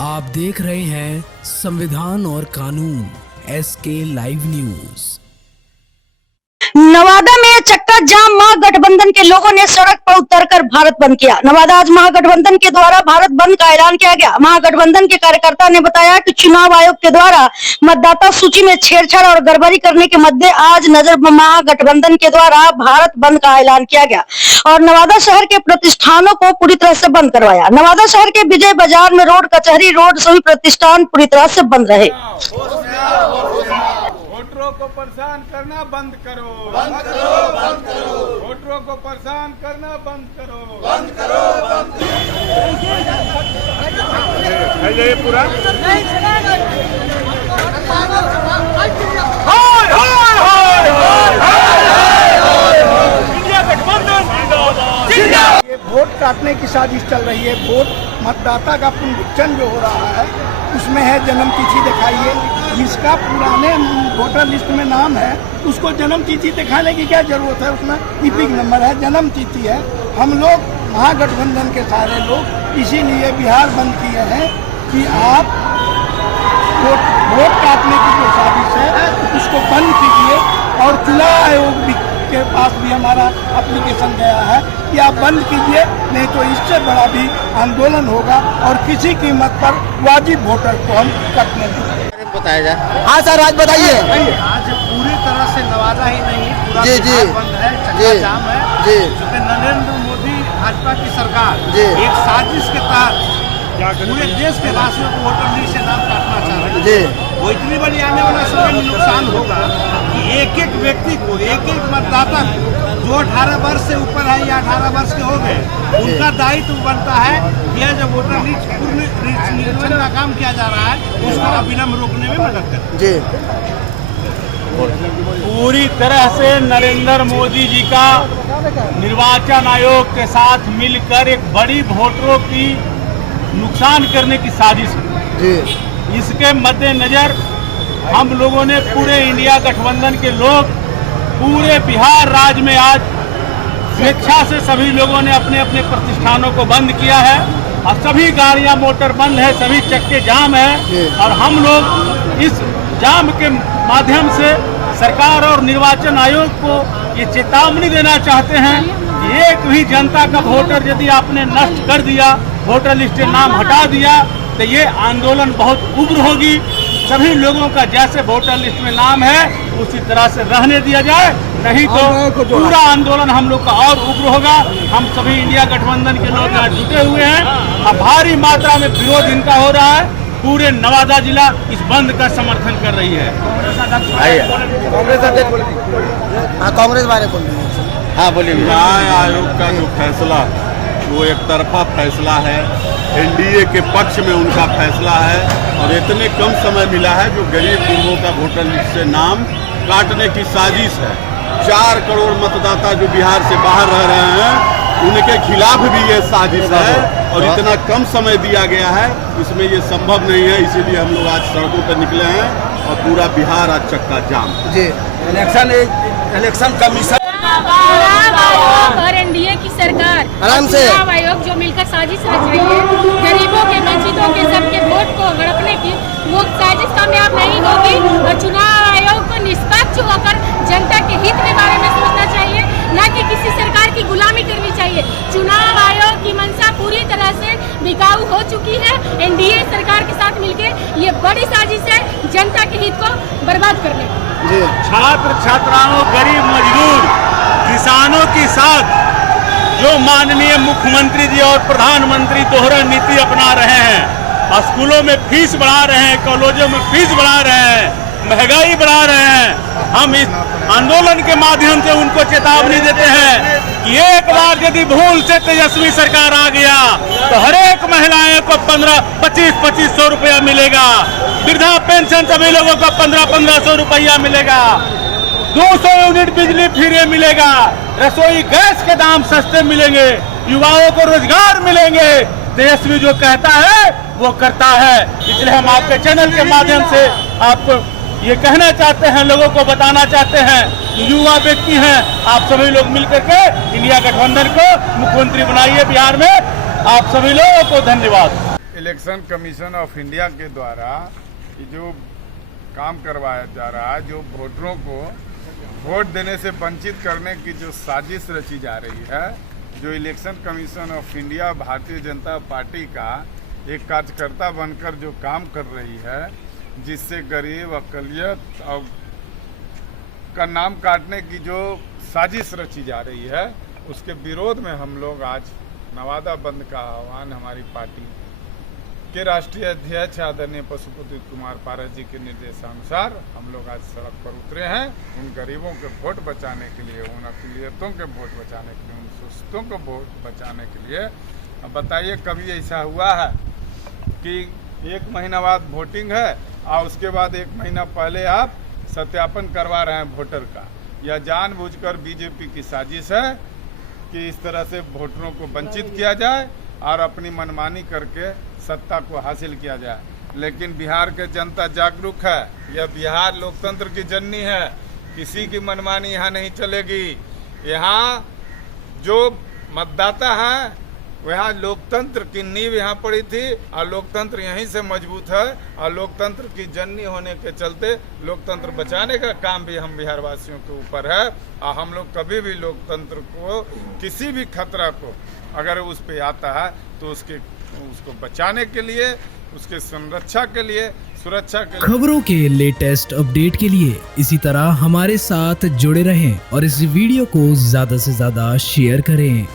आप देख रहे हैं संविधान और कानून SK लाइव न्यूज। नवादा में चक्का जाम, महागठबंधन के लोगों ने सड़क पर उतरकर भारत बंद किया। नवादा आज महागठबंधन के द्वारा भारत बंद का ऐलान किया गया। महागठबंधन के कार्यकर्ता ने बताया कि चुनाव आयोग के द्वारा मतदाता सूची में छेड़छाड़ और गड़बड़ी करने के मद्दे आज नजर महागठबंधन के द्वारा भारत बंद का ऐलान किया गया और नवादा शहर के प्रतिष्ठानों को पूरी तरह से बंद करवाया। नवादा शहर के विजय बाजार में रोड, कचहरी रोड, सभी प्रतिष्ठान पूरी तरह से बंद रहे। वोटरों को परेशान करना बंद करो, बंद करो, बंद करो। वोटरों को परेशान करना बंद करो, बंद करो, बंद करो। ये पूरा ये वोट काटने की साजिश चल रही है। वोट मतदाता का पुनरीक्षण जो हो रहा है उसमें है जन्म तिथि दिखाइए। जिसका पुराने वोटर लिस्ट में नाम है उसको जन्म तिथि दिखाने की क्या जरूरत है? उसमें ईपिक नंबर है, जन्म तिथि है। हम लोग महागठबंधन के सारे लोग इसीलिए बिहार बंद किए हैं कि आप वोट काटने की जो साजिश है उसको बंद कीजिए। और चुनाव आयोग के पास भी हमारा एप्लीकेशन गया है कि आप बंद कीजिए, नहीं तो इससे बड़ा भी आंदोलन होगा और किसी कीमत पर वाजिब वोटर को हम कटने देंगे। बताया जाए। हाँ सर, आज बताइए। आज पूरी तरह से नवादा ही नहीं पूरा जी बिहार बंद है, चक्का जाम है। जी। क्योंकि नरेंद्र मोदी भाजपा की सरकार जी। एक साजिश के तहत पूरे देश के वासियों को वोटर लिस्ट से नाम काटना चाह रहे हैं। जी। वो इतनी बड़ी आने वाला समय में नुकसान होगा कि एक एक व्यक्ति को, एक एक मतदाता जो 18 वर्ष से ऊपर है या 18 वर्ष के हो गए, उनका दायित्व बनता है कि यह जब वोटर लिस्ट निर्वाचन का काम किया जा रहा है उसको अविलंब रोकने में मदद करें। जी। पूरी तरह से नरेंद्र मोदी जी का निर्वाचन आयोग के साथ मिलकर एक बड़ी वोटरों की नुकसान करने की साजिश है। जी। इसके मद्देनजर हम लोगों ने पूरे इंडिया गठबंधन के लोग पूरे बिहार राज्य में आज स्वेच्छा से सभी लोगों ने अपने अपने प्रतिष्ठानों को बंद किया है और सभी गाड़ियां मोटर बंद है, सभी चक्के जाम है। और हम लोग इस जाम के माध्यम से सरकार और निर्वाचन आयोग को ये चेतावनी देना चाहते हैं कि एक भी जनता का वोटर यदि आपने नष्ट कर दिया, वोटर लिस्ट से नाम हटा दिया, तो ये आंदोलन बहुत उग्र होगी। सभी लोगों का जैसे वोटर लिस्ट में नाम है उसी तरह से रहने दिया जाए, नहीं तो पूरा आंदोलन हम लोग का और उग्र होगा। हम सभी इंडिया गठबंधन के लोग यहाँ जुटे हुए हैं और भारी मात्रा में विरोध इनका हो रहा है। पूरे नवादा जिला इस बंद का समर्थन कर रही है। कांग्रेस अध्यक्ष, हाँ कांग्रेस बारे बोलिए। हाँ बोलिए। न्याय आयोग का जो फैसला वो एक तरफा फैसला है, एनडीए के पक्ष में उनका फैसला है और इतने कम समय मिला है जो गरीब गुरबों का वोटर लिस्ट से नाम काटने की साजिश है। 4 करोड़ मतदाता जो बिहार से बाहर रह रहे हैं उनके खिलाफ भी ये साजिश है और इतना कम समय दिया गया है, इसमें ये संभव नहीं है। इसीलिए हम लोग आज सड़कों पर निकले हैं और पूरा बिहार आज चक्का जाम। जी। इलेक्शन कमीशन और एनडीए की सरकार आराम से चुनाव आयोग जो मिलकर साजिश रच रही है गरीबों के, वंचितों के, सबके वोट को हड़पने की, वो साजिश कामयाब नहीं होगी और चुनाव आयोग को निष्पक्ष होकर जनता के हित के बारे में सोचना चाहिए, न कि किसी सरकार की गुलामी करनी चाहिए। चुनाव आयोग की मंशा पूरी तरह से बिकाऊ हो चुकी है। एनडीए सरकार के साथ मिलकर ये बड़ी साजिश है जनता के हित को बर्बाद करने की। छात्र छात्राओं, गरीब मजदूर, किसानों के साथ जो माननीय मुख्यमंत्री जी और प्रधानमंत्री दोहरा नीति अपना रहे हैं, स्कूलों में फीस बढ़ा रहे हैं, कॉलेजों में फीस बढ़ा रहे हैं, महंगाई बढ़ा रहे हैं, हम इस आंदोलन के माध्यम से उनको चेतावनी देते हैं कि एक बार यदि भूल से तेजस्वी सरकार आ गया तो हर एक महिलाएं को 2500 रुपया मिलेगा, वृद्धा पेंशन सभी लोगों को 1500 रुपया मिलेगा, 200 यूनिट बिजली फ्री मिलेगा, रसोई गैस के दाम सस्ते मिलेंगे, युवाओं को रोजगार मिलेंगे। तेजस्वी जो कहता है वो करता है। इसलिए हम आपके चैनल के माध्यम से आपको ये कहना चाहते हैं, लोगों को बताना चाहते हैं, युवा व्यक्ति हैं, आप सभी लोग मिलकर के इंडिया गठबंधन को मुख्यमंत्री बनाइए बिहार में। आप सभी लोगों को धन्यवाद। इलेक्शन कमीशन ऑफ इंडिया के द्वारा ये जो काम करवाया जा रहा है, जो वोटरों को वोट देने से वंचित करने की जो साजिश रची जा रही है, जो election commission of India Bharatiya Janata party का एक कार्यकर्ता बनकर जो काम कर रही है, जिससे गरीब अकलियत और का नाम काटने की जो साजिश रची जा रही है, उसके विरोध में हम लोग आज नवादा बंद का आह्वान हमारी पार्टी के राष्ट्रीय अध्यक्ष आदरणीय पशुपति कुमार पारस जी के निर्देशानुसार हम लोग आज सड़क पर उतरे हैं। उन गरीबों के वोट बचाने के लिए, उन अकलियतों के वोट बचाने के लिए, उन शोषितों को वोट बचाने के लिए। अब बताइए, कभी ऐसा हुआ है कि 1 महीना बाद वोटिंग है और उसके बाद 1 महीना पहले आप सत्यापन करवा रहे हैं वोटर का? यह जानबूझकर बीजेपी की साजिश है कि इस तरह से वोटरों को वंचित किया जाए और अपनी मनमानी करके सत्ता को हासिल किया जाए। लेकिन बिहार के जनता जागरूक है। यह बिहार लोकतंत्र की जननी है। किसी की मनमानी यहाँ नहीं चलेगी। यहाँ जो मतदाता है, वह लोकतंत्र की नींव यहाँ पड़ी थी और लोकतंत्र यहीं से मजबूत है। और लोकतंत्र की जननी होने के चलते लोकतंत्र बचाने का काम भी हम बिहार वासियों के ऊपर है। और हम लोग कभी भी लोकतंत्र को, किसी भी खतरा को अगर उस पे आता है तो उसको बचाने के लिए, उसके संरक्षा के लिए, सुरक्षा के लिए। खबरों के लेटेस्ट अपडेट के लिए इसी तरह हमारे साथ जुड़े रहें और इस वीडियो को ज्यादा से ज्यादा शेयर करें।